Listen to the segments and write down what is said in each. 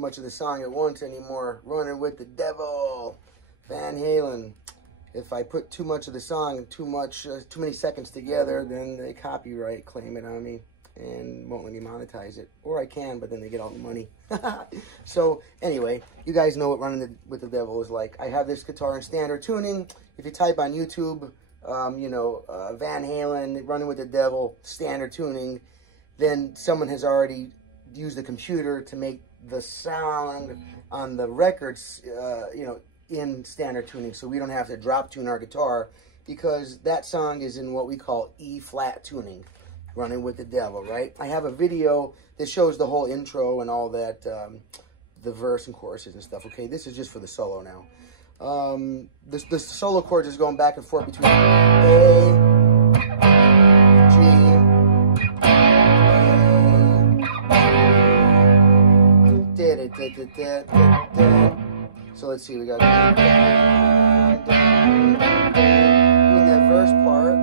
much of the song at once anymore. Running with the Devil, Van Halen. If I put too much of the song, too many seconds together, then they copyright claim it on me and won't let me monetize it. Or I can, but then they get all the money. So anyway, you guys know what Running with the Devil is like. I have this guitar in standard tuning. If you type on YouTube, Van Halen, Running with the Devil, standard tuning, then someone has already used the computer to make the sound on the records, in standard tuning, so we don't have to drop tune our guitar, because that song is in what we call E-flat tuning, Running with the Devil, right? I have a video that shows the whole intro and all that, the verse and choruses and stuff, okay? This is just for the solo now. The solo chords is going back and forth between A, G, A, so let's see, we got doing that verse part,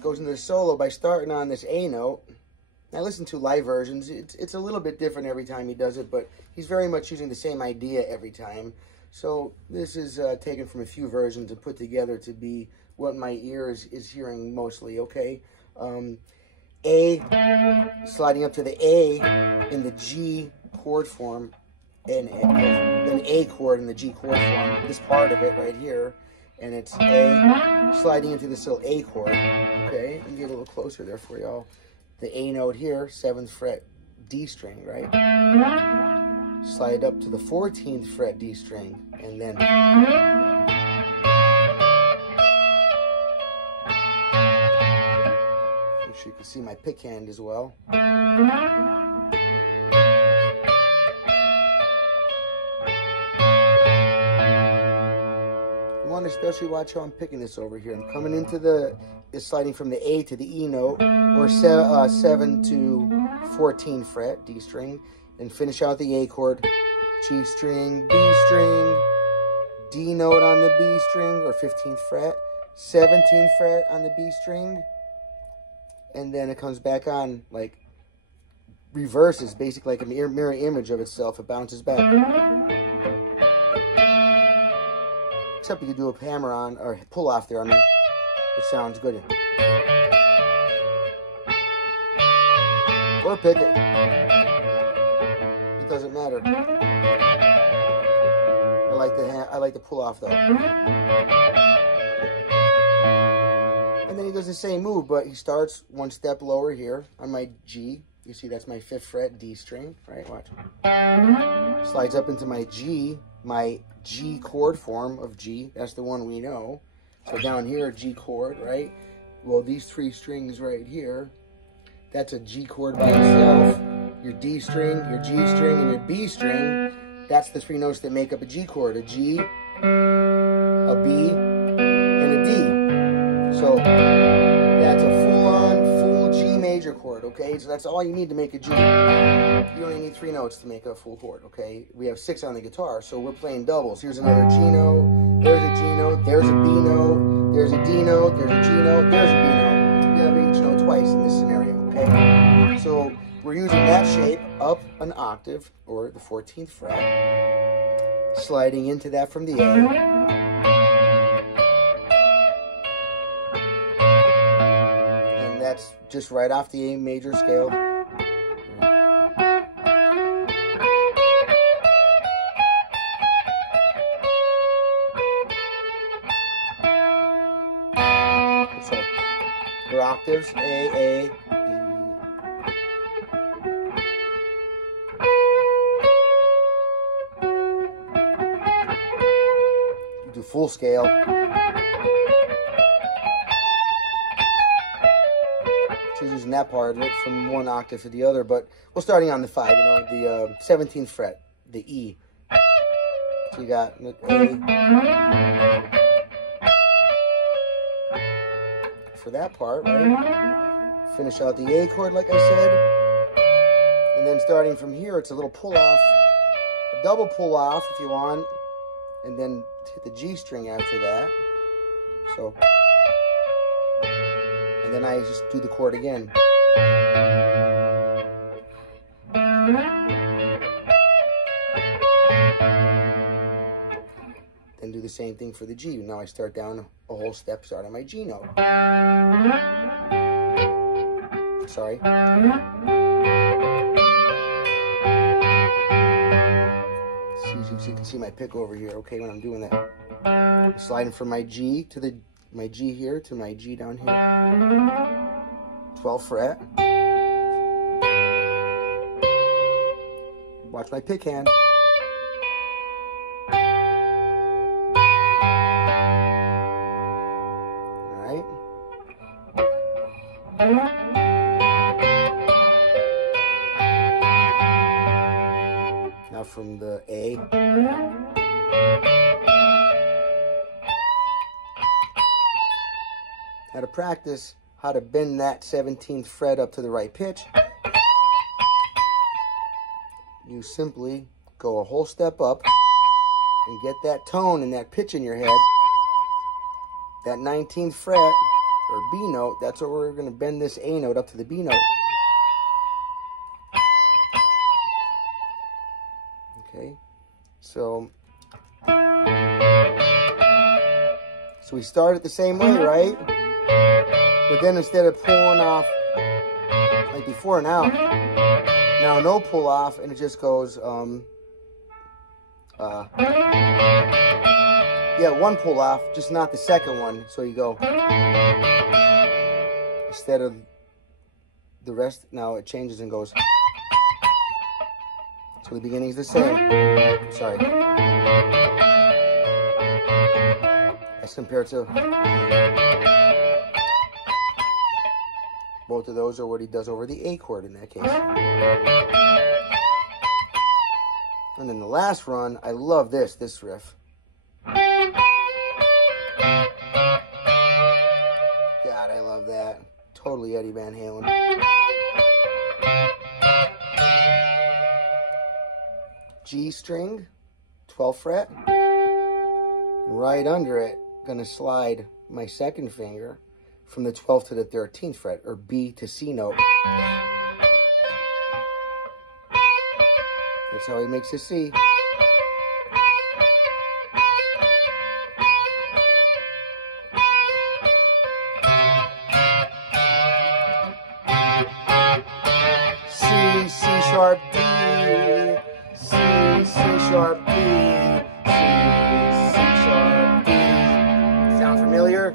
goes into the solo by starting on this A note. I listen to live versions. It's a little bit different every time he does it, but he's very much using the same idea every time. So this is taken from a few versions and put together to be what my ear is hearing mostly, okay? A, sliding up to the A in the G chord form, and then A chord in the G chord form, this part of it right here, and it's A sliding into this little A chord, okay? Let me get a little closer there for y'all. The A note here, 7th fret D string, right? Slide up to the 14th fret D string, and then make sure you can see my pick hand as well. Especially watch how I'm picking this over here. I'm coming into it's sliding from the A to the E note, or 7 to 14 fret D string, and finish out the A chord, G string, B string, D note on the B string, or 15th fret, 17th fret on the B string, and then it comes back on, like, reverses, basically like a mirror image of itself. It bounces back. Except you could do a hammer on, or pull off there, I mean, it sounds good. Or pick it. It doesn't matter. I like the pull off though. And then he does the same move, but he starts one step lower here on my G. You see that's my 5th fret D string, right? Watch. Slides up into my G chord form of G. That's the one we know. So down here, G chord, right? Well, these 3 strings right here, that's a G chord by itself. Your D string, your G string, and your B string, that's the 3 notes that make up a G chord. A G, a B, and a D. So that's a full G major chord, okay? So that's all you need to make a G. You only need 3 notes to make a full chord, okay? We have 6 on the guitar, so we're playing doubles. Here's another G note, there's a G note, there's a B note, there's a D note, there's a G note, there's a B note. You have each note twice in this scenario, okay? So we're using that shape up an octave, or the 14th fret, sliding into that from the A. That's just right off the A major scale. So, your octaves, A, E. You do full scale. Using that part of it from one octave to the other, but we're starting on the 5, the 17th fret, the E. So you got A. For that part, right? Finish out the A chord, like I said, and then starting from here, it's a little pull off, a double pull off if you want, and then hit the G string after that. So. And then I just do the chord again. Then do the same thing for the G. Now I start down a whole step, start on my G note. Sorry. See, you can see my pick over here, okay, when I'm doing that. I'm sliding from my G to my G here to my G down here. 12th fret. Watch my pick hand. Alright. Now from the A. Now to practice how to bend that 17th fret up to the right pitch, you simply go a whole step up and get that tone and that pitch in your head. That 19th fret, or B note, that's where we're going to bend this A note up to the B note. Okay, so we start it the same way, right? But then instead of pulling off like before, now no pull off, and it just goes yeah, one pull off, just not the second one. So you go instead of the rest. Now it changes and goes. So the beginning is the same. Sorry. As compared to both of those are what he does over the A chord in that case. And then the last run, I love this riff. God, I love that. Totally Eddie Van Halen. G string, 12th fret. Right under it, gonna slide my second finger from the 12th to the 13th fret, or B to C note. That's how he makes a C. C, C sharp, D, C, C sharp, D, C, C sharp, D. Sound familiar?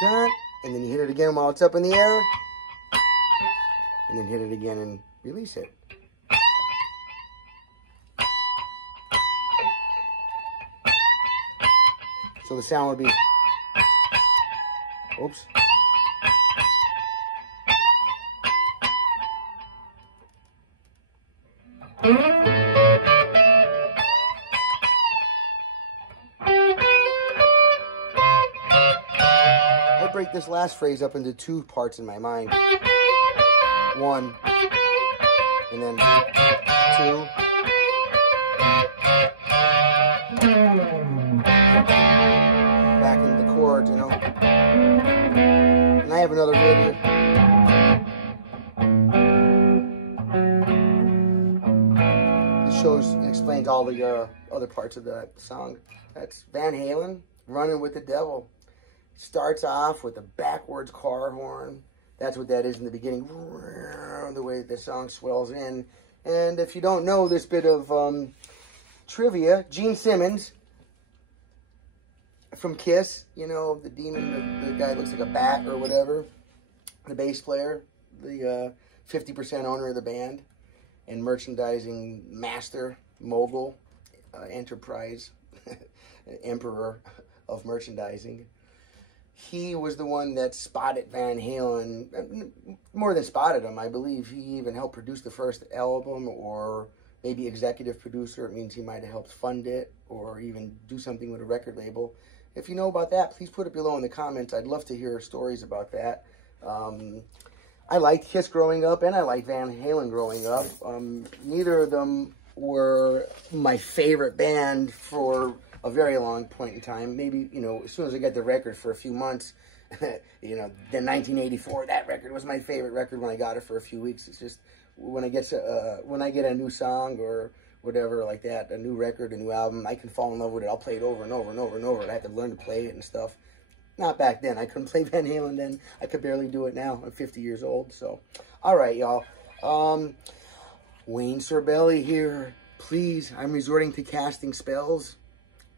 Done. And then you hit it again while it's up in the air. And then hit it again and release it. So the sound would be, oops. I break this last phrase up into two parts in my mind. One, and then two. Back into the chords, you know. And I have another video. This shows and explains all the other parts of the song. That's Van Halen, Runnin' with the Devil. Starts off with a backwards car horn. That's what that is in the beginning. The way the song swells in. And if you don't know this bit of trivia, Gene Simmons, from Kiss, you know, the demon, the guy looks like a bat or whatever, the bass player, the 50% owner of the band, and merchandising master, mogul, enterprise, emperor of merchandising. He was the one that spotted Van Halen, more than spotted him, I believe he even helped produce the first album, or maybe executive producer. It means he might have helped fund it, or even do something with a record label. If you know about that, please put it below in the comments. I'd love to hear stories about that. I liked Kiss growing up, and I liked Van Halen growing up. Neither of them were my favorite band for a very long point in time. Maybe, you know, as soon as I got the record for a few months, you know, then 1984, that record was my favorite record when I got it for a few weeks. It's just when I get a new song or whatever like that, a new record, a new album, I can fall in love with it. I'll play it over and over and over and over. I have to learn to play it and stuff. Not back then. I couldn't play Van Halen then. I could barely do it now. I'm 50 years old. So, all right, y'all. Wayne Sorbelli here. Please, I'm resorting to casting spells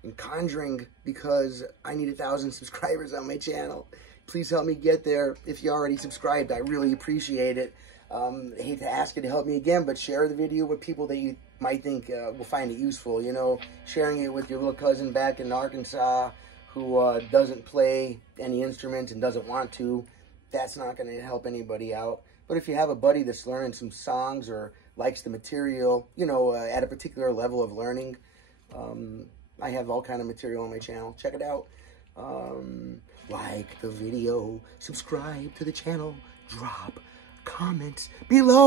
and conjuring because I need 1,000 subscribers on my channel. Please help me get there. If you already subscribed, I really appreciate it. I hate to ask you to help me again, but share the video with people that you might think will find it useful. You know, sharing it with your little cousin back in Arkansas who doesn't play any instruments and doesn't want to, that's not going to help anybody out. But if you have a buddy that's learning some songs or likes the material, you know, at a particular level of learning, I have all kind of material on my channel. Check it out. Like the video, subscribe to the channel, drop comments below.